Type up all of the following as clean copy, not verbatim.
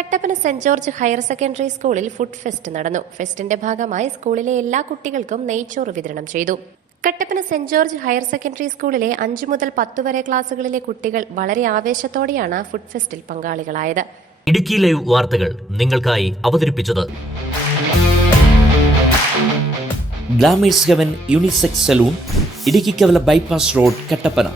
Kattappana saint George higher secondary സ്കൂളിൽ food fest നടന്നു. ഫെസ്റ്റിന്റെ ഭാഗമായി സ്കൂളിലെ എല്ലാ കുട്ടികൾക്കും നെയ്ച്ചോറ് വിതരണം ചെയ്തു. Kattappana saint George higher secondary സ്കൂളിലെ 5 മുതൽ 10 വരെ ക്ലാസുകളിലെ കുട്ടികൾ വളരെ ആവേശത്തോടെയാണ് ഫുഡ് ഫെസ്റ്റിൽ പങ്കാളികളായത്. ഇടുക്കി ലൈവ് വാർത്തകൾ നിങ്ങൾക്കായി അവതരിപ്പിച്ചത് ഗ്ലാമേഴ്സ് ഹെവൻ യൂണിസെക്സ് സലൂൺ, ഇടുക്കി കവല ബൈപ്പാസ് റോഡ്, കട്ടപ്പന.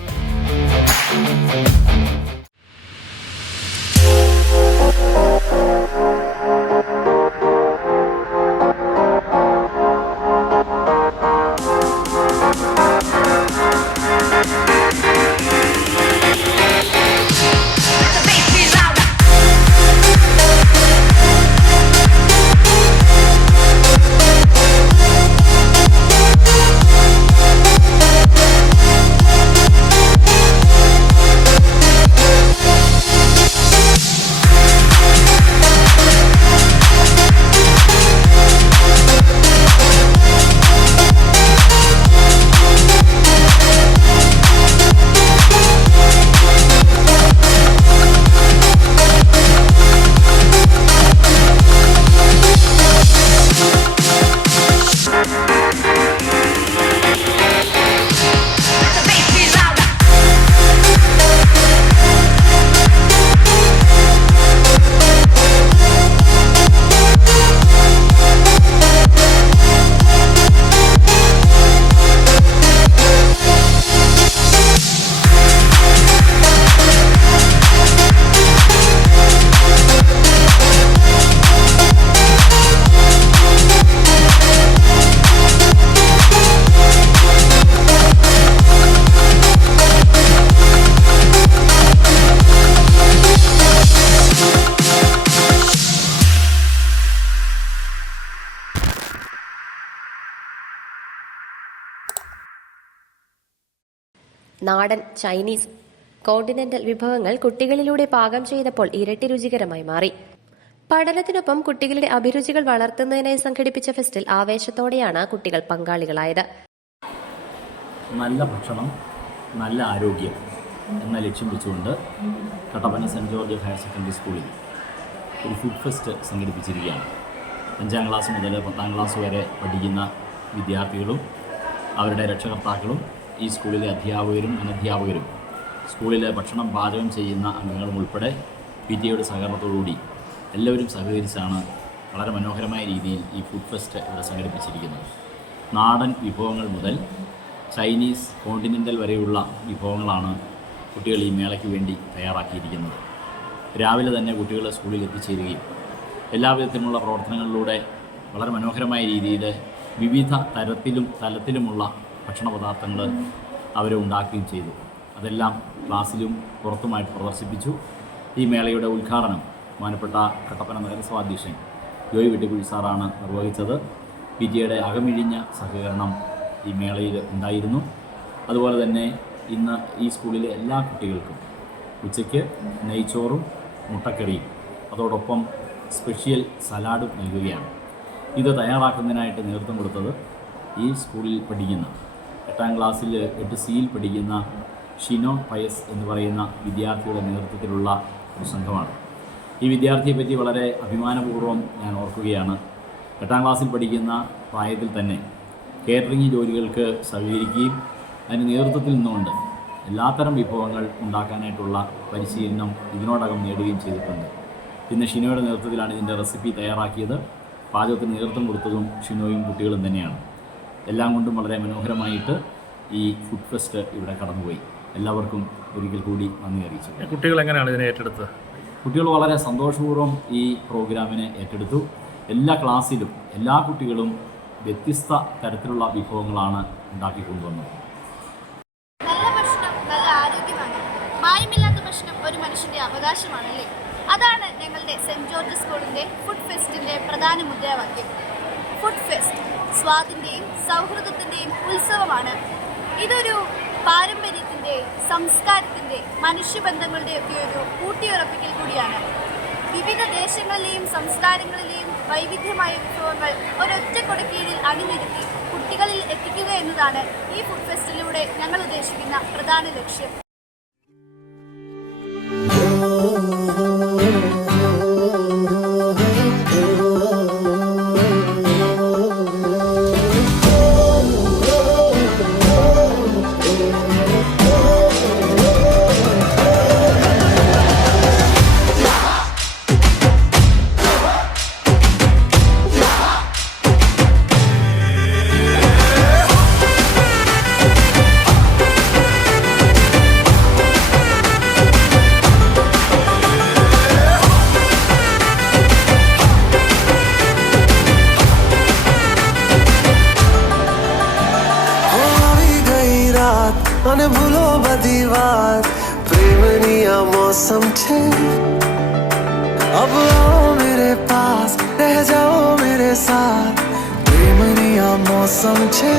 നാടൻ, ചൈനീസ്, കോണ്ടിനെന്റൽ വിഭവങ്ങൾ കുട്ടികളിലൂടെ പാകം ചെയ്തപ്പോൾ ഇരട്ടി രുചികരമായി മാറി. പഠനത്തിനൊപ്പം കുട്ടികളുടെ അഭിരുചികൾ വളർത്തുന്നതിനായി സംഘടിപ്പിച്ച ഫെസ്റ്റിൽ ആവേശത്തോടെയാണ് കുട്ടികൾ പങ്കാളികളായത്. നല്ല ഭക്ഷണം, നല്ല ആരോഗ്യം എന്ന ലക്ഷ്യം വെച്ചുകൊണ്ട് Kattappana saint George higher secondary സ്കൂളിൽ ഒരു ഫുഡ് ഫെസ്റ്റ് സംഘടിപ്പിച്ചിരിക്കുകയാണ്. 5ാം ക്ലാസ് മുതൽ 10ാം ക്ലാസ് വരെ പഠിക്കുന്ന വിദ്യാർത്ഥികളും അവരുടെ രക്ഷകർത്താക്കളും ഈ സ്കൂളിലെ അധ്യാപകരും അനധ്യാപകരും സ്കൂളിലെ ഭക്ഷണം പാചകം ചെയ്യുന്ന അംഗങ്ങളും ഉൾപ്പെടെ PTA സഹകരണത്തോടുകൂടി എല്ലാവരും സഹകരിച്ചാണ് വളരെ മനോഹരമായ രീതിയിൽ ഈ ഫുഡ് ഫെസ്റ്റ് ഇവിടെ സംഘടിപ്പിച്ചിരിക്കുന്നത്. നാടൻ വിഭവങ്ങൾ മുതൽ ചൈനീസ്, കോണ്ടിനെൻ്റൽ വരെയുള്ള വിഭവങ്ങളാണ് കുട്ടികൾ ഈ മേളയ്ക്ക് വേണ്ടി തയ്യാറാക്കിയിരിക്കുന്നത്. രാവിലെ തന്നെ കുട്ടികൾ സ്കൂളിൽ എത്തിച്ചേരുകയും എല്ലാവിധത്തിലുള്ള പ്രവർത്തനങ്ങളിലൂടെ വളരെ മനോഹരമായ രീതിയിൽ വിവിധ തലത്തിലുമുള്ള ഭക്ഷണ പദാർത്ഥങ്ങൾ അവർ ഉണ്ടാക്കുകയും ചെയ്തു. അതെല്ലാം ക്ലാസ്സിലും പുറത്തുമായിട്ട് പ്രദർശിപ്പിച്ചു. ഈ മേളയുടെ ഉദ്ഘാടനം ബഹുമാനപ്പെട്ട കട്ടപ്പന നഗരസഭാ അധ്യക്ഷൻ ജോയ് വെട്ടിക്കുഴി സാറാണ് നിർവഹിച്ചത്. PTA അകമിഴിഞ്ഞ സഹകരണം ഈ മേളയിൽ ഉണ്ടായിരുന്നു. അതുപോലെ തന്നെ ഇന്ന് ഈ സ്കൂളിലെ എല്ലാ കുട്ടികൾക്കും ഉച്ചയ്ക്ക് നെയ്ച്ചോറും മുട്ടക്കറിയും അതോടൊപ്പം സ്പെഷ്യൽ സലാഡും നൽകുകയാണ്. ഇത് തയ്യാറാക്കുന്നതിനായിട്ട് നേതൃത്വം കൊടുത്തത് ഈ സ്കൂളിൽ പഠിക്കുന്ന 8ാം ക്ലാസ്സിൽ 8Cയിൽ പഠിക്കുന്ന ഷിനോ പയസ് എന്ന് പറയുന്ന വിദ്യാർത്ഥിയുടെ നേതൃത്വത്തിലുള്ള ഒരു സംഘമാണ്. ഈ വിദ്യാർത്ഥിയെപ്പറ്റി വളരെ അഭിമാനപൂർവ്വം ഞാൻ ഓർക്കുകയാണ്. 8ാം ക്ലാസ്സിൽ പഠിക്കുന്ന പ്രായത്തിൽ തന്നെ കേറ്ററിംഗ് ജോലികൾക്ക് സഹകരിക്കുകയും അതിന് നേതൃത്വത്തിൽ നിന്നുകൊണ്ട് എല്ലാത്തരം വിഭവങ്ങൾ ഉണ്ടാക്കാനായിട്ടുള്ള പരിശീലനം ഇതിനോടകം നേടുകയും ചെയ്തിട്ടുണ്ട്. ഇന്ന് ഷിനോയുടെ നേതൃത്വത്തിലാണ് ഇതിൻ്റെ റെസിപ്പി തയ്യാറാക്കിയത്. പാചകത്തിന് നേതൃത്വം കൊടുത്തതും ഷിനോയും കുട്ടികളും തന്നെയാണ്. എല്ലാം കൊണ്ടും വളരെ മനോഹരമായിട്ട് ഈ ഫുഡ് ഫെസ്റ്റ് ഇവിടെ കടന്നുപോയി. എല്ലാവർക്കും ഒരിക്കൽ കൂടി നന്ദി അറിയിച്ചു. കുട്ടികൾ എങ്ങനെയാണ് ഇതിനെ ഏറ്റെടുത്തത്? കുട്ടികൾ വളരെ സന്തോഷപൂർവ്വം ഈ പ്രോഗ്രാമിനെ ഏറ്റെടുത്തു. എല്ലാ ക്ലാസ്സിലും എല്ലാ കുട്ടികളും വ്യത്യസ്ത തരത്തിലുള്ള വിഭവങ്ങളാണ് ഉണ്ടാക്കിക്കൊണ്ടുവന്നത്. നല്ല ഭക്ഷണം നല്ല ആരോഗ്യമാണ്. മായമില്ലാത്ത ഭക്ഷണം ഒരു മനുഷ്യൻ്റെ അവകാശമാണല്ലേ. അതാണ് ഞങ്ങളുടെ സെന്റ് ജോർജ് സ്കൂളിൻ്റെ ഫുഡ് ഫെസ്റ്റിൻ്റെ പ്രധാന മുദ്രാവാക്യം. ഫുഡ് ഫെസ്റ്റ് സ്വാദിൻ്റെയും സൗഹൃദത്തിൻ്റെയും ഉത്സവമാണ്. ഇതൊരു പാരമ്പര്യത്തിൻ്റെ, സംസ്കാരത്തിൻ്റെ, മനുഷ്യബന്ധങ്ങളുടെയൊക്കെ ഒരു കൂട്ടിയുറപ്പിക്കൽ കൂടിയാണ്. വിവിധ ദേശങ്ങളിലെയും സംസ്കാരങ്ങളിലെയും വൈവിധ്യമായ വിഭവങ്ങൾ ഒരൊറ്റ കൊടക്കീഴിൽ അണിനിരത്തി കുട്ടികളിൽ എത്തിക്കുക എന്നതാണ് ഈ ഫുഡ് ഫെസ്റ്റിലൂടെ ഞങ്ങൾ ഉദ്ദേശിക്കുന്ന പ്രധാന ലക്ഷ്യം. आओ मेरे पास रह जाओ मेरे साथ प्रेमनिया मौसम छे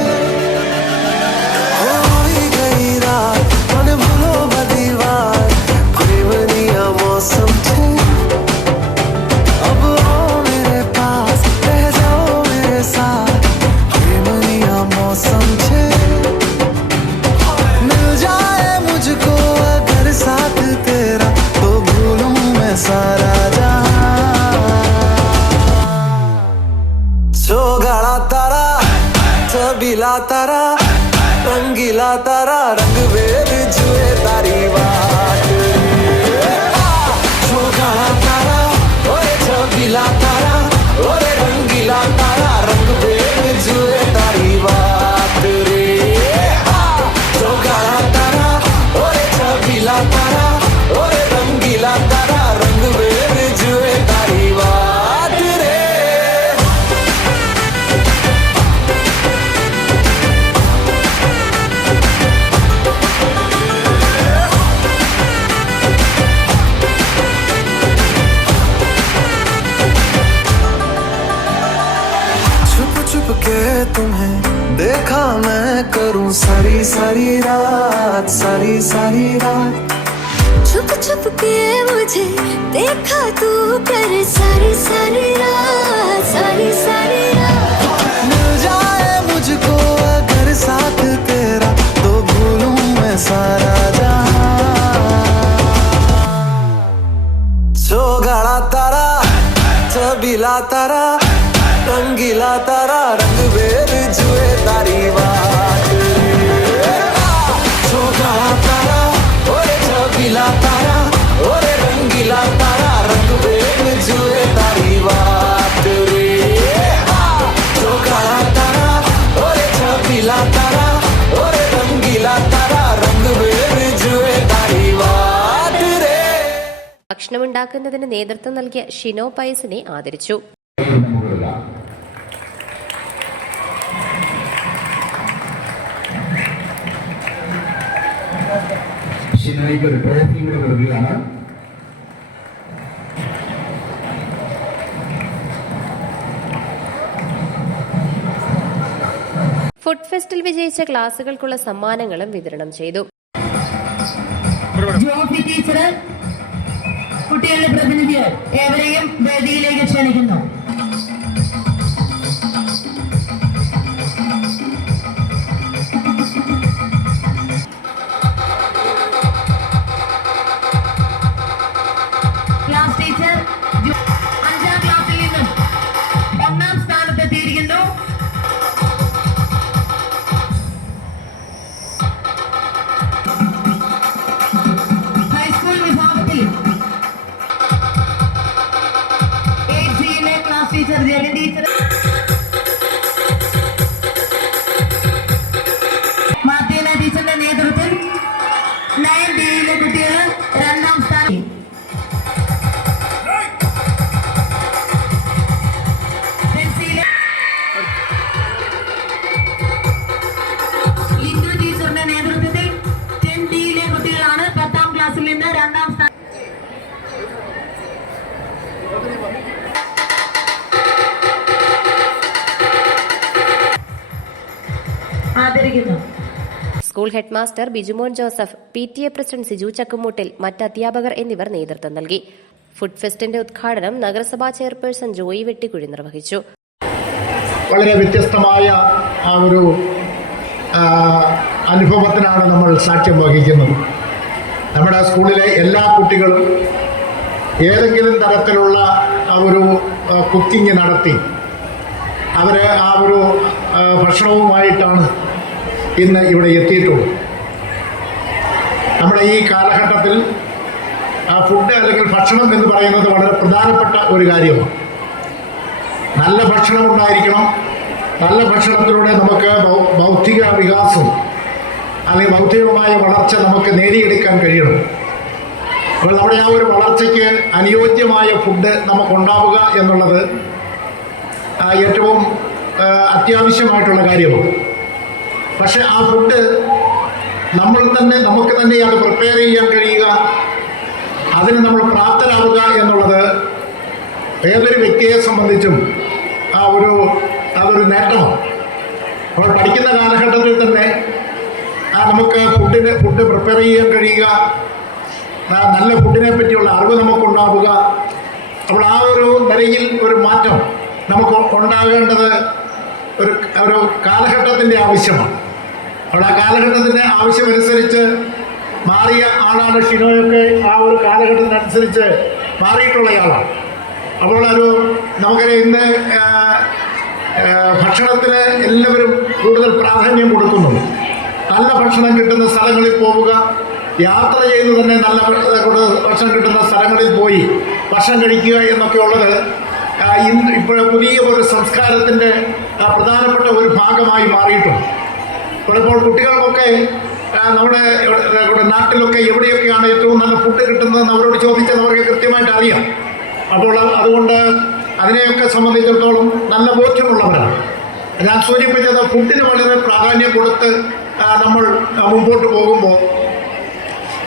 होई गई रात मन भूलो बदी बात प्रेमनिया मौसम छे अब आओ मेरे पास रह जाओ मेरे साथ प्रेमनिया मौसम छे मिल जाए मुझको अगर साथ तेरा तो भूलूं मैं सारा सोगाड़ा तारा छबीला तारा रंगीला तारा रंग बेर जुए तारी बात सोगाड़ा तारा ओए छबीला तारा ओए रंगीला तारा रंग बेर जुए तारी बात रे सोगाड़ा तारा ओए छबीला तारा ओए रंगीला तारा रंग बेर जुए तारी बात रे छुप के तुम्हें देखा मैं करूं सारी सारी रात छुप छुप के मुझे देखा तू कर सारी सारी रात मिल जाए मुझको अगर साथ तेरा तो भूलूं मैं सारा जहां सोगाड़ा तारा छबीला तारा रंगीला तारा रंग बेर जुए तारी बात सोगाड़ा तारा ओए छबीला तारा ओए रंगीला तारा रंग बेर जुए तारी बात रे सोगाड़ा तारा ओए छबीला तारा ओए रंगीला तारा रंग बेर जुए तारी बात रे ഭക്ഷണമുണ്ടാക്കുന്നതിന് നേതൃത്വം നൽകിയ ഷിനോ പയസിനെ ആദരിച്ചു. ഷിനോയ്ക്ക് ഒരു ട്രോഫി കൂടെ കൊടുക്കുകയാണ്. ഫുഡ് ഫെസ്റ്റിൽ വിജയിച്ച ക്ലാസുകൾക്കുള്ള സമ്മാനങ്ങളും വിതരണം ചെയ്തു. ജോഫി ടീച്ചർ കുട്ടികളുടെ പ്രതിനിധികൾ ഏവരെയും വേദിയിലേക്ക് ക്ഷണിക്കുന്നു. ക്ലാസ് ടീച്ചർ 5ാം ക്ലാസ്സിൽ നിന്നും 1ാം സ്ഥാനത്തെത്തിയിരിക്കുന്നു. ഹൈസ്കൂൾ വിഭാഗത്തിൽ 8Gയിലെ class teacher Jagan teacher Martina ടീച്ചറിന്റെ നേതൃത്വത്തിൽ 9Dയിലെ കുട്ടികൾ 2ാം സ്ഥാനം. ലിൻഡു ടീച്ചറിന്റെ നേതൃത്വത്തിൽ 10Dയിലെ കുട്ടികളാണ് 10ാം ക്ലാസ്സിൽ നിന്ന് 2ാം സ്ഥാനം. ആദരിക്കുന്നു. School headmaster Bijumon Joseph, PTA president Siju Chakkumoottil, മറ്റ് അധ്യാപകർ എന്നിവർ നേതൃത്വം നൽകി. ഫുഡ് ഫെസ്റ്റിന്റെ ഉദ്ഘാടനം നഗരസഭാ ചെയർപേഴ്സൺ ജോയി വെട്ടിക്കുഴി നിർവഹിച്ചു. വളരെ വ്യത്യസ്തമായ ആ ഒരു അനുഭവത്തിനാണ് നമ്മൾ സാക്ഷ്യം വഹിക്കുന്നത്. നമ്മുടെ സ്കൂളിലെ എല്ലാ കുട്ടികളും ഏതെങ്കിലും തരത്തിലുള്ള ആ ഒരു കുക്കിംഗ് നടത്തി അവർ ആ ഒരു ഭക്ഷണവുമായിട്ടാണ് ഇന്ന് ഇവിടെ എത്തിയിട്ടുള്ളത്. നമ്മുടെ ഈ കാലഘട്ടത്തിൽ ഫുഡ് അല്ലെങ്കിൽ ഭക്ഷണം എന്ന് പറയുന്നത് വളരെ പ്രധാനപ്പെട്ട ഒരു കാര്യമാണ്. നല്ല ഭക്ഷണം ഉണ്ടായിരിക്കണം. നല്ല ഭക്ഷണത്തിലൂടെ നമുക്ക് ബൗദ്ധിക വികാസം അല്ലെങ്കിൽ ബൗദ്ധികമായ വളർച്ച നമുക്ക് നേടിയെടുക്കാൻ കഴിയണം. അപ്പോൾ നമ്മുടെ ആ ഒരു വളർച്ചയ്ക്ക് അനുയോജ്യമായ ഫുഡ് നമുക്കുണ്ടാവുക എന്നുള്ളത് ഏറ്റവും അത്യാവശ്യമായിട്ടുള്ള കാര്യമാണ്. പക്ഷെ ആ ഫുഡ് നമുക്ക് തന്നെ അത് പ്രിപ്പയർ ചെയ്യാൻ കഴിയുക, അതിന് നമ്മൾ പ്രാപ്തരാവുക എന്നുള്ളത് ഏതൊരു വ്യക്തിയെ സംബന്ധിച്ചും അതൊരു നേട്ടമാണ്. അപ്പോൾ പഠിക്കുന്ന കാലഘട്ടത്തിൽ തന്നെ നമുക്ക് ഫുഡ് പ്രിപ്പയർ ചെയ്യാൻ കഴിയുക, നല്ല ഫുഡിനെ പറ്റിയുള്ള അറിവ് നമുക്കുണ്ടാവുക. അപ്പോൾ ആ ഒരു നിലയിൽ ഒരു മാറ്റം നമുക്ക് ഉണ്ടാകേണ്ടത് ഒരു കാലഘട്ടത്തിൻ്റെ ആവശ്യമാണ്. അപ്പോൾ ആ കാലഘട്ടത്തിൻ്റെ ആവശ്യമനുസരിച്ച് മാറിയ ആളാണ് ഷിനോയൊക്കെ. ആ ഒരു കാലഘട്ടത്തിനനുസരിച്ച് മാറിയിട്ടുള്ളയാളാണ്. അപ്പോൾ നമുക്കറിയാം, ഇന്ന് ഭക്ഷണത്തിന് എല്ലാവരും കൂടുതൽ പ്രാധാന്യം കൊടുക്കുന്നുണ്ട്. നല്ല ഭക്ഷണം കിട്ടുന്ന സ്ഥലങ്ങളിൽ പോവുക, യാത്ര ചെയ്ത് തന്നെ നല്ല ഭക്ഷണം കിട്ടുന്ന സ്ഥലങ്ങളിൽ പോയി ഭക്ഷണം കഴിക്കുക എന്നൊക്കെ ഉള്ളത് ഇപ്പോൾ പുതിയ ഒരു സംസ്കാരത്തിൻ്റെ പ്രധാനപ്പെട്ട ഒരു ഭാഗമായി മാറിയിട്ടുണ്ട്. ഇപ്പോൾ കുട്ടികൾക്കൊക്കെ നമ്മുടെ നാട്ടിലൊക്കെ എവിടെയൊക്കെയാണ് ഏറ്റവും നല്ല ഫുഡ് കിട്ടുന്നതെന്ന് അവരോട് ചോദിച്ചാൽ അവർക്ക് കൃത്യമായിട്ട് അറിയാം. അപ്പോൾ അതുകൊണ്ട് അതിനെയൊക്കെ സംബന്ധിച്ചിടത്തോളം നല്ല ബോധ്യമുള്ളവരാണ്. ഞാൻ സൂചിപ്പിച്ചത് ഫുഡിന് വളരെ പ്രാധാന്യം കൊടുത്ത് നമ്മൾ മുമ്പോട്ട് പോകുമ്പോൾ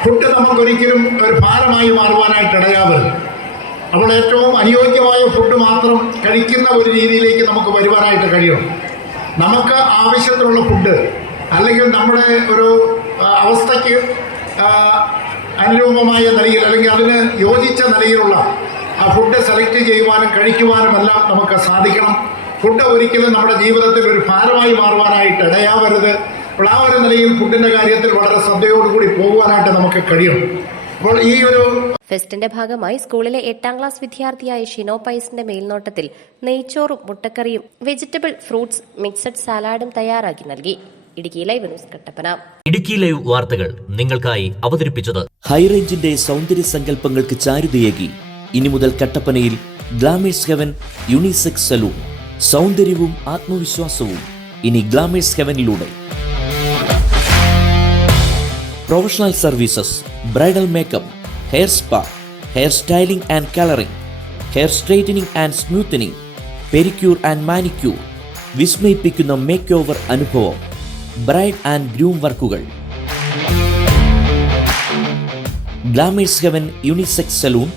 ഫുഡ് നമുക്കൊരിക്കലും ഒരു ഭാരമായി മാറുവാനായിട്ട് ഇടയാവരുത്. അപ്പോൾ ഏറ്റവും അനുയോജ്യമായ ഫുഡ് മാത്രം കഴിക്കുന്ന ഒരു രീതിയിലേക്ക് നമുക്ക് വരുവാനായിട്ട് കഴിയണം. നമുക്ക് ആവശ്യത്തിനുള്ള ഫുഡ്, അല്ലെങ്കിൽ നമ്മുടെ ഒരു അവസ്ഥയ്ക്ക് അനുരൂപമായ നിലയിൽ, അല്ലെങ്കിൽ അതിന് യോജിച്ച നിലയിലുള്ള ആ ഫുഡ് സെലക്ട് ചെയ്യുവാനും കഴിക്കുവാനും എല്ലാം നമുക്ക് സാധിക്കണം. ഫുഡ് ഒരിക്കലും നമ്മുടെ ജീവിതത്തിൽ ഒരു ഭാരമായി മാറുവാനായിട്ട് ഇടയാവരുത്. അപ്പോൾ ആ ഒരു നിലയിൽ ഫുഡിൻ്റെ കാര്യത്തിൽ വളരെ ശ്രദ്ധയോടുകൂടി പോകുവാനായിട്ട് നമുക്ക് കഴിയണം. അപ്പോൾ ഈ ഒരു ഫെസ്റ്റിന്റെ ഭാഗമായി സ്കൂളിലെ 8ാം ക്ലാസ് വിദ്യാർത്ഥിയായ ഷിനോ പൈസിന്റെ മേൽനോട്ടത്തിൽ നെയ്ച്ചോറും മുട്ടക്കറിയും വെജിറ്റബിൾ ഫ്രൂട്ട്സ് മിക്സഡ് സാലാഡും തയ്യാറാക്കി നൽകി. Idukki live news Kattappana. Idukki live വാർത്തകൾ നിങ്ങൾക്കായി അവതരിപ്പിച്ചത് ഹൈറേഞ്ചിന്റെ സൗന്ദര്യ സങ്കല്പങ്ങൾക്ക് ചാരുതയേകി ഇനി മുതൽ കട്ടപ്പനയിൽ ഗ്ലാമേഴ്സ് ഹെവൻ യൂണിസെക്സ് സലൂൺ. സൗന്ദര്യവും ആത്മവിശ്വാസവും ഇനി ഗ്ലാമേഴ്സ് ഹെവനിലൂടെ. Professional services, bridal makeup, hair spa, hair styling and colouring, hair straightening and smoothening, pedicure and manicure, വിസ്മയിപ്പിക്കുന്ന മേക്ക് ഓവർ അനുഭവം, ബ്രൈഡ് ആൻഡ് ഗ്രൂം വർക്കുകൾ. Glamours heaven unisex salon,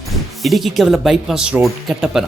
Idukkikavala bypass road, Kattappana.